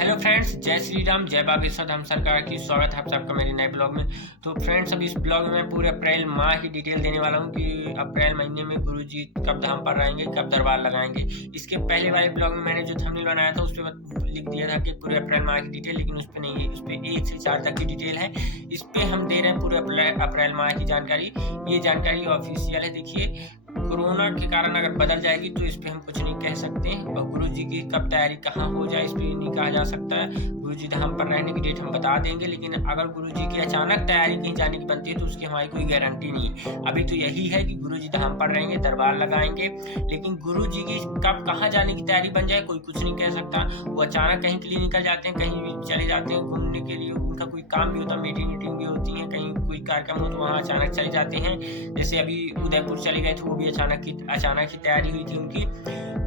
Hello friends, जय श्री राम, जय बागेश्वर धाम सरकार की। स्वागत है आप सबका मेरे नए ब्लॉग में। तो फ्रेंड्स, अब इस ब्लॉग में मैं पूरे अप्रैल माह की डिटेल देने वाला हूँ कि अप्रैल महीने में गुरुजी कब धाम पर रहेंगे, कब दरबार लगाएंगे। इसके पहले वाले ब्लॉग में मैंने जो थंबनेल बनाया था उस पर लिख दिया था कि पूरे अप्रैल माह की डिटेल, लेकिन उस पर नहीं है। उस पर 1 से 4 तक की डिटेल है। इस पर हम दे रहे हैं पूरे अप्रैल माह की जानकारी। ये जानकारी ऑफिशियल है। देखिए, कोरोना के कारण अगर बदल जाएगी तो इस पे हम कुछ नहीं कह सकते, और गुरुजी की कब तैयारी कहाँ हो जाए इस पे नहीं कहा जा सकता है। गुरुजी धाम पर रहने की डेट हम बता देंगे, लेकिन अगर गुरुजी की अचानक तैयारी कहीं जाने की बनती है तो उसकी हमारी कोई गारंटी नहीं है। अभी तो यही है कि गुरुजी धाम पर रहेंगे, दरबार लगाएंगे, लेकिन गुरुजी की कब कहाँ जाने की तैयारी बन जाए कोई कुछ नहीं कह सकता। वो अचानक कहीं के लिए निकल जाते हैं, कहीं भी चले जाते हैं घूमने के लिए, उनका कोई काम भी होता है, मीटिंग भी होती है, कहीं कोई कार्यक्रम हो तो वहाँ अचानक चले जाते हैं। जैसे अभी उदयपुर चले गए थे, वो भी अचानक ही तैयारी हुई थी उनकी।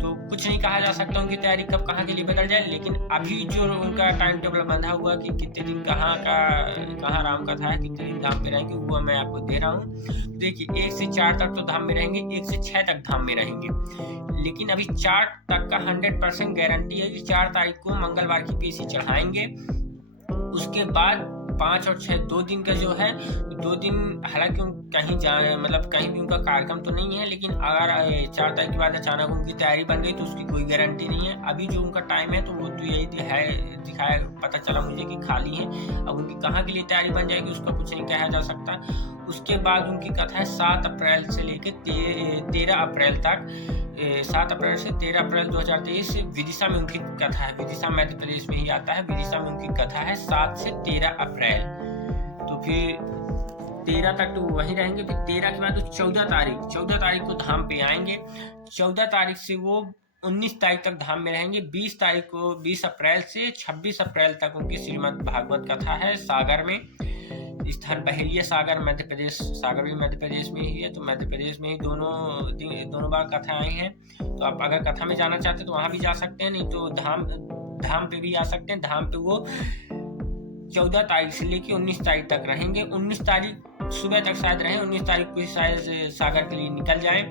तो कुछ नहीं कहा जा सकता उनकी तैयारी कब कहाँ के लिए बदल जाए, लेकिन अभी जो उनका टाइम टेबल बंधा हुआ कि कितने दिन कहाँ राम कथा है, कितने दिन धाम में रहेंगे, वो मैं आपको दे रहा हूँ। देखिए, 1 से 4 तक तो धाम में रहेंगे, 1 से 6 तक धाम में रहेंगे, लेकिन अभी 4 तक का 100% गारंटी है कि 4 तारीख को मंगलवार की पेशी चढ़ाएंगे। उसके बाद 5 और 6 2 दिन का जो है, 2 दिन हालांकि कहीं जाए, मतलब कहीं भी उनका कार्यक्रम तो नहीं है, लेकिन अगर 4 तारीख के बाद अचानक उनकी तैयारी बन गई तो उसकी कोई गारंटी नहीं है। अभी जो उनका टाइम है तो वो तो यही दिखाया, पता चला मुझे कि खाली है। अब उनकी कहाँ के लिए तैयारी बन जाएगी उसका कुछ नहीं कहा जा सकता। उसके बाद उनकी कथा है 7 अप्रैल से लेकर 13 अप्रैल तक। 7 अप्रैल से 13 अप्रैल 2023 विदिशा में उनकी कथा है। विदिशा मध्य प्रदेश में ही आता है। विदिशा में उनकी कथा है 7 से 13 अप्रैल। तो फिर 13 तक तो वहीं रहेंगे। फिर 13 के बाद 14 तारीख को धाम पे आएंगे। 14 तारीख से वो 19 तारीख तक धाम में रहेंगे। 20 अप्रैल से 26 अप्रैल तक उनकी श्रीमद् भागवत कथा है सागर में। स्थान बहेलिया सागर, मध्य प्रदेश। सागर भी मध्य प्रदेश में ही है, तो मध्य प्रदेश में ही दोनों बार कथा आई हैं। तो आप अगर कथा में जाना चाहते हैं तो वहां भी जा सकते हैं, नहीं तो धाम पे भी आ सकते हैं। धाम पे वो 14 तारीख से लेके 19 तारीख तक रहेंगे। 19 तारीख सुबह तक शायद रहें, 19 तारीख को शायद सागर के लिए निकल जाएं।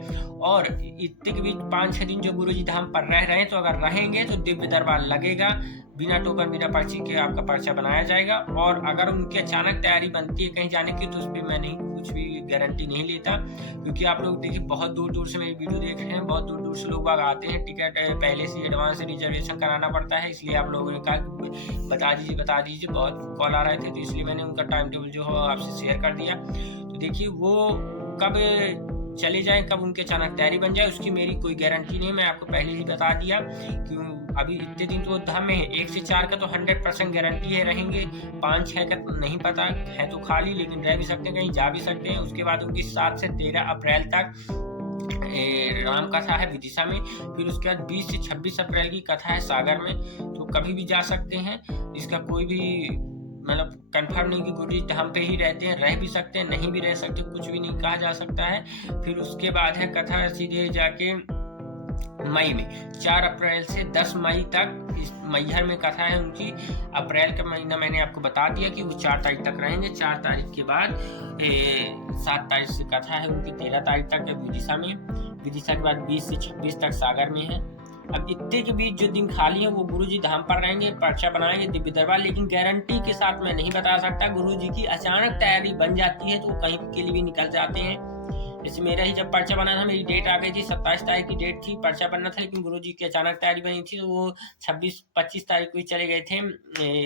और इतने के बीच 5-6 दिन जो गुरुजी धाम पर रह रहे हैं, तो अगर रहेंगे तो दिव्य दरबार लगेगा, बिना टोकन बिना पर्ची के आपका पर्चा बनाया जाएगा। और अगर उनकी अचानक तैयारी बनती है कहीं जाने की तो उस पर मैं कुछ भी गारंटी नहीं लेता, क्योंकि आप लोग देखिए बहुत दूर से मेरी वीडियो देख रहे हैं, बहुत दूर से लोग आते हैं। टिकट पहले से एडवांस रिजर्वेशन कराना पड़ता है, इसलिए आप लोगों ने कहा बता दीजिए। बहुत कॉल आ रहे थे, तो इसलिए मैंने उनका टाइम टेबल जो है आपसे शेयर कर दिया। तो देखिए, वो कब चले जाएं, कब उनके अचानक तैयारी बन जाए उसकी मेरी कोई गारंटी नहीं। मैं आपको पहले ही बता दिया कि अभी इतने दिन तो धाम में है। 1 से 4 का तो 100% गारंटी है रहेंगे। 5-6 का तो नहीं पता है, तो खाली, लेकिन रह भी सकते हैं, कहीं जा भी सकते हैं। उसके बाद उनकी 7 से 13 अप्रैल तक राम कथा है विदिशा में। फिर उसके बाद 20 से 26 अप्रैल की कथा है सागर में। तो कभी भी जा सकते हैं, इसका कोई भी मतलब कंफर्म नहीं कि गुरुजी धाम पे ही रहते हैं। रह भी सकते हैं, नहीं भी रह सकते, कुछ भी नहीं कहा जा सकता है। फिर उसके बाद है कथा सीधे जाके मई में 4 अप्रैल से 10 मई तक इस मैहर में कथा है उनकी। अप्रैल का महीना मैंने आपको बता दिया कि वो 4 तारीख तक रहेंगे। 4 तारीख के बाद 7 तारीख से कथा है उनकी 13 तारीख तक है विदिशा में। विदिशा के बाद 20 से 26 तक सागर में है। अब इतने के बीच जो दिन खाली है वो गुरुजी धाम पर रहेंगे, पर्चा बनाएंगे, दिव्य दरबार। लेकिन गारंटी के साथ मैं नहीं बता सकता। गुरुजी की अचानक तैयारी बन जाती है तो कहीं के लिए भी निकल जाते हैं। जैसे मेरा ही जब पर्चा बना था, मेरी डेट आ गई थी, 27 तारीख की डेट थी, पर्चा बनना था, लेकिन गुरुजी की अचानक तैयारी बनी थी तो वो 26-25 तारीख को ही चले गए थे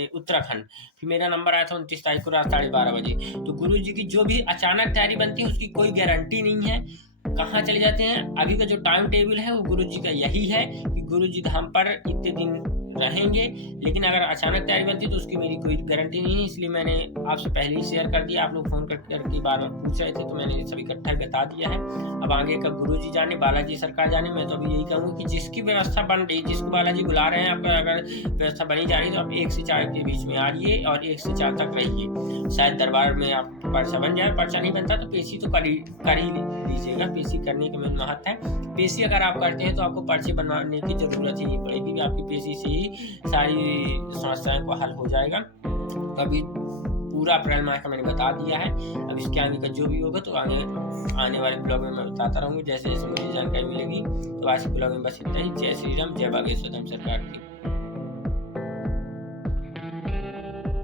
उत्तराखंड। फिर मेरा नंबर आया था 29 तारीख को रात 12:30 बजे। तो गुरुजी की जो भी अचानक तैयारी बनती है उसकी कोई गारंटी नहीं है कहाँ चले जाते हैं। अभी का जो टाइम टेबल है वो गुरुजी का यही है कि गुरुजी धाम पर इतने दिन रहेंगे, लेकिन अगर अचानक तैयारी बनती तो उसकी मेरी कोई गारंटी नहीं है। इसलिए मैंने आपसे पहले ही शेयर कर दिया। आप लोग फोन करके बार बार पूछ रहे थे, तो मैंने सब इकट्ठा बता दिया है। अब आगे का गुरुजी जाने, बालाजी सरकार जाने। मैं तो अभी यही कहूँगा कि जिसकी व्यवस्था बन रही, जिसको बालाजी बुला रहे हैं, आपका अगर व्यवस्था बनी जा रही है तो आप 1 से 4 के बीच में आइए और 1 से 4 तक रहिए। शायद दरबार में आप पर्चा बन जाए। पर्चा नहीं बनता तो पेशी तो कर ही लीजिएगा। पेशी करने का मेन महत्व है। पेशी अगर आप करते हैं तो आपको पर्चे बनवाने की जरूरत ही नहीं पड़ेगी, कि आपकी पेशी से ही सारी समस्याएं को हल हो जाएगा। अभी पूरा अप्रैल माह का मैंने बता दिया है। अब इसके आगे का जो भी होगा तो आगे आने वाले ब्लॉग में मैं बताता रहूँगा, जैसे जैसे मुझे जानकारी मिलेगी। तो आज के ब्लॉग में बस इतना ही। जय श्री राम, जय बागेश्वर धाम सरकार की।